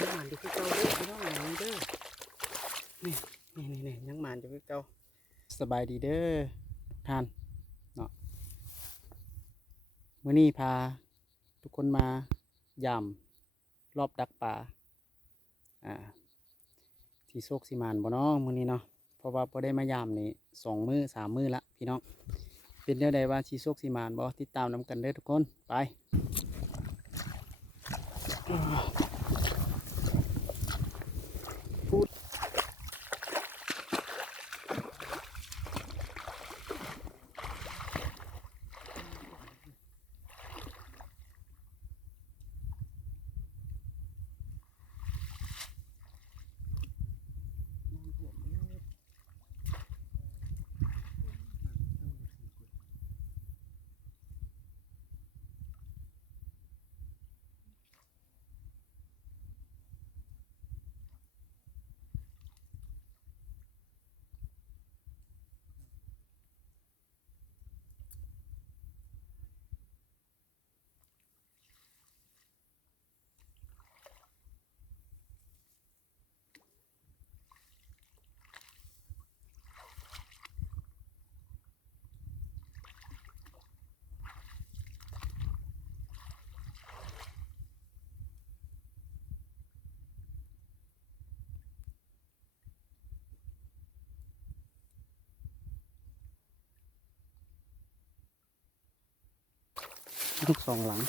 ยังหมานอยู่คือเก่าเด้อพี่น้องอย่างนี้เด้อนี่ยังหมานอยู่คือเก่าสบายดีเด้อท่านเนาะมื้อนี้พาทุกคนมายามรอบดักป่าที่โซกสิมานบ่เนาะมื้อนี้เนาะเพราะว่าบ่ได้มายามนี่2 มื้อ 3 มื้อละพี่น้องเป็นแนวใดว่าสิโซกสิมานบ่ติดตามนำกันเด้อทุกคนไปพูดทุก2 หลัง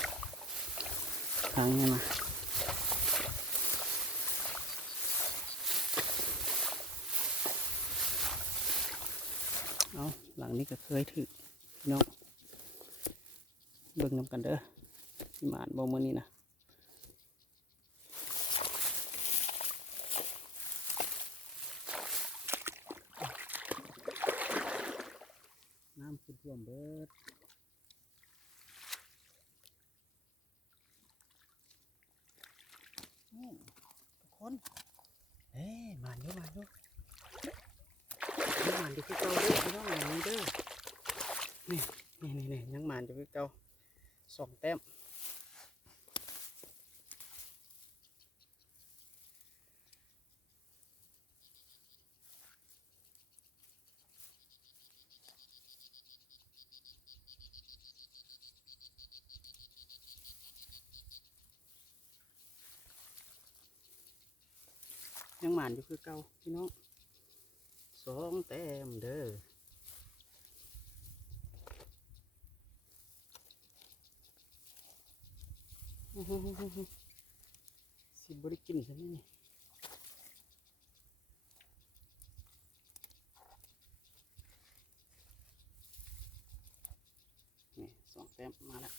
ทางนี้มาเอาหลังนี้ก็เคยถือพี่น้องเบิ่งนำกันเด้อสิมานบ่มื้อนี้นะน้ำขึ้นท่วมเบิดทุกคนมานอยู่ยังมานอยู่คือเก่าเด้อพี่น้องอย่างนี้เด้อนี่ยังมานอยู่คือเก่า2 แต้มยังหมานอยู่คือเก่าพี่น้อง2 แต้มเด้อสิบริกินใช่ไหมนี่2 แต้มมาแล้ว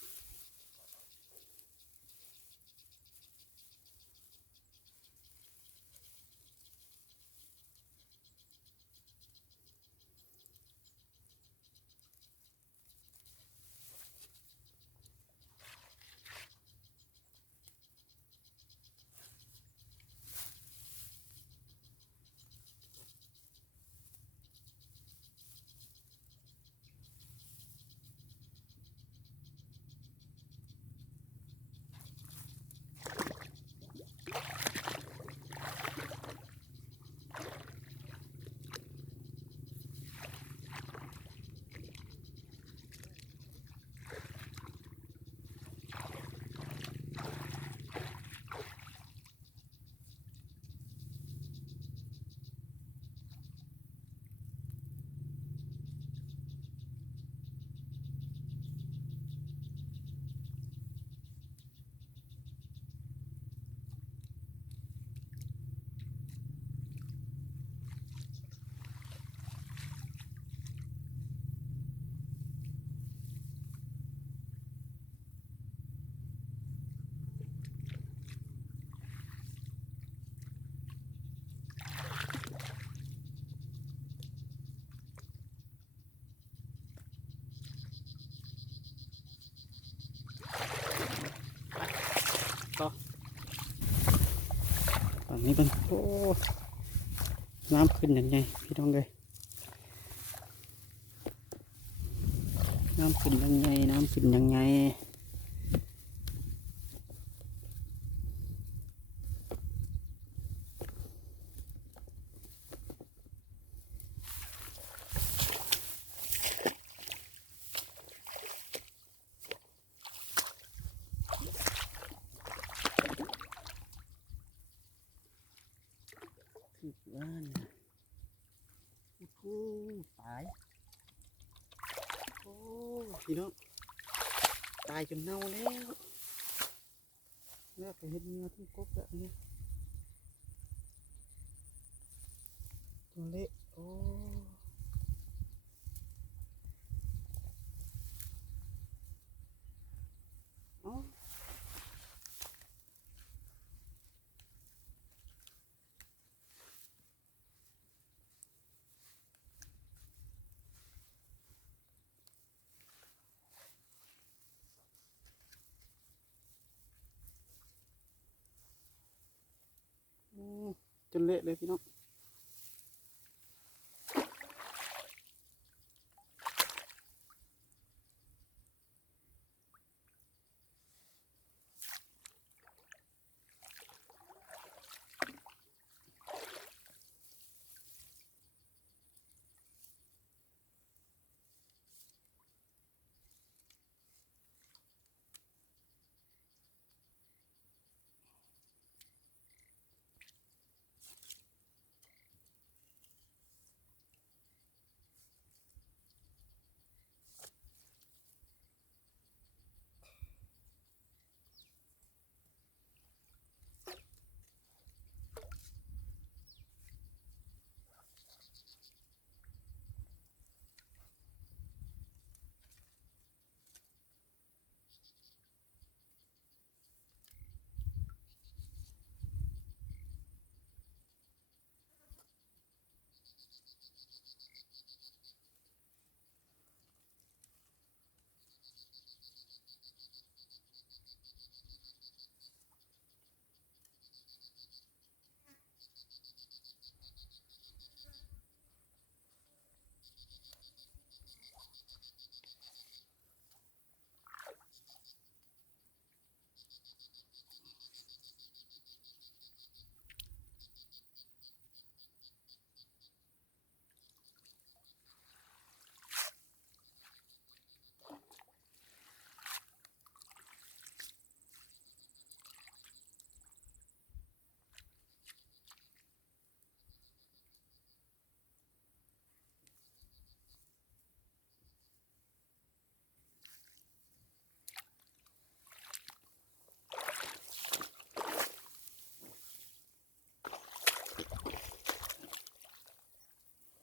ก็ฝั่งนี้เป็นโอ้น้ำขึ้นยังไงพี่น้องเลยน้ำขึ้นยังไงน้ำขึ้นยังไง พี่น้องตายจนเน่าแล้วแล้วก็เห็นเนื้อที่กบแบบนี้ตัวเละโอ้เอ้าจนเละเลยพี่น้อง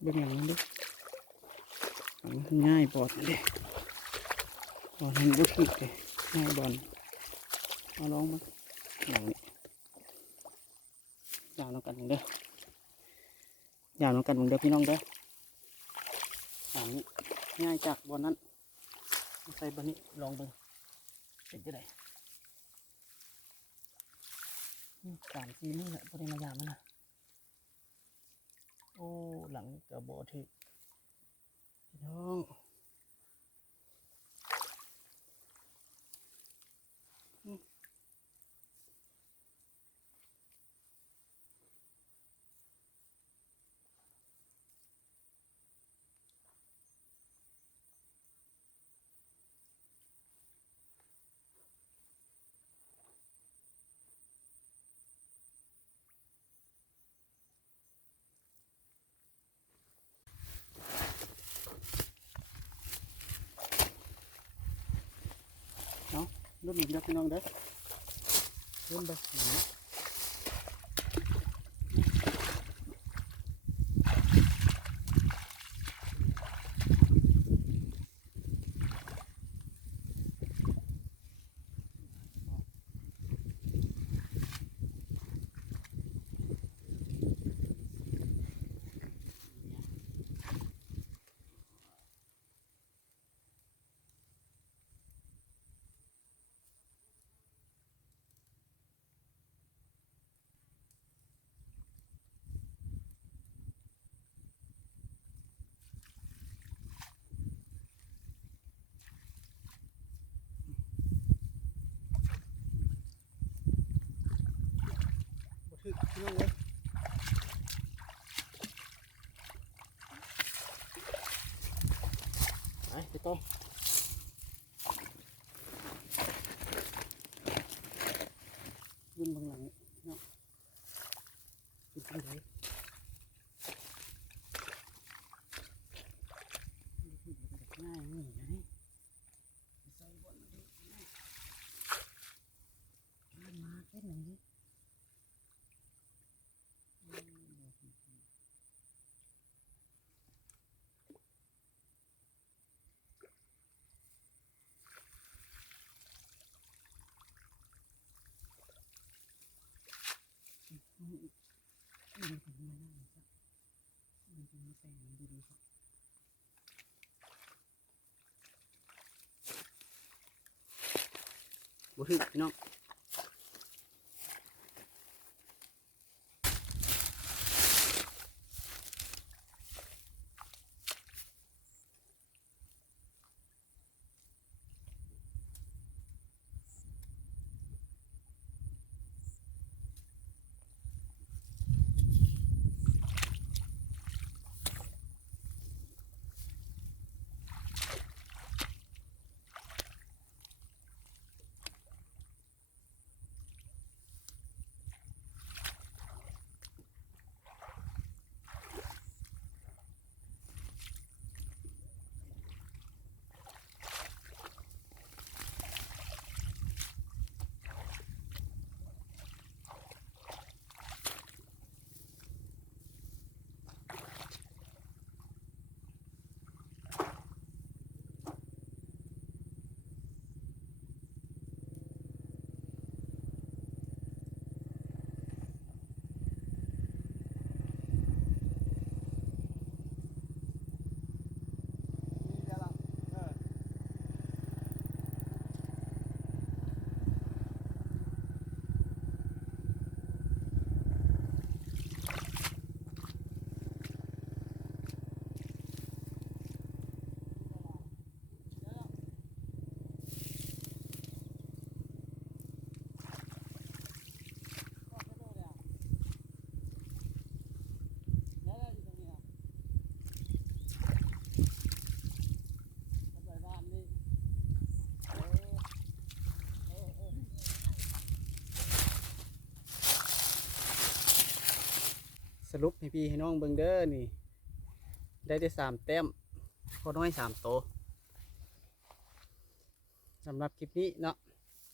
เบิ่งอย่างนั้นดิง่ายปลอดเลยบอลเห็นบุตรเลยง่ายบอลเอาลองมาอย่างนี้ยาวน้องกันมึงเด้อยาวน้องกันมึงเด้อพี่น้องเด้ออย่างนี้ง่ายจากบอลนั้นใส่บอลนี้ลองเบิ่งเป็นจะได3-4 มื้อแหละพอได้มายามมันนะโอ้หลังกระบอกที่พี่น้องเนาะรุ่นนี้เด้อพี่น้องเด้อรุ่นเด้ออย่างนี้บ่ถึกพี่น้องเด้อไปต่อรุ่นบางหลังเนาะเป็นจังไดง่ายนี่ไง แต่งดีๆครับบ่ถึกพี่น้องสรุปให้พี่ให้น้องเบิ่งเด้อนี่ได้3 แต้มพอน้อย3 โตวสำหรับคลิปนี้เนาะ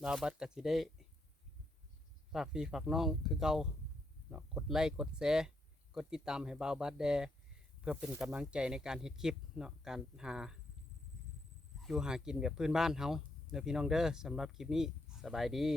บาวบัดก็สิได้ฝากพี่ฝากน้องคือเก่าเนาะกดไลค์กดแชร์กดติดตามให้บาวบัดแดเพื่อเป็นกำลังใจในการเฮ็ดคลิปเนาะการหาอยู่หากินแบบพื้นบ้านเฮาเด้อพี่น้องเด้อสำหรับคลิปนี้สบายดี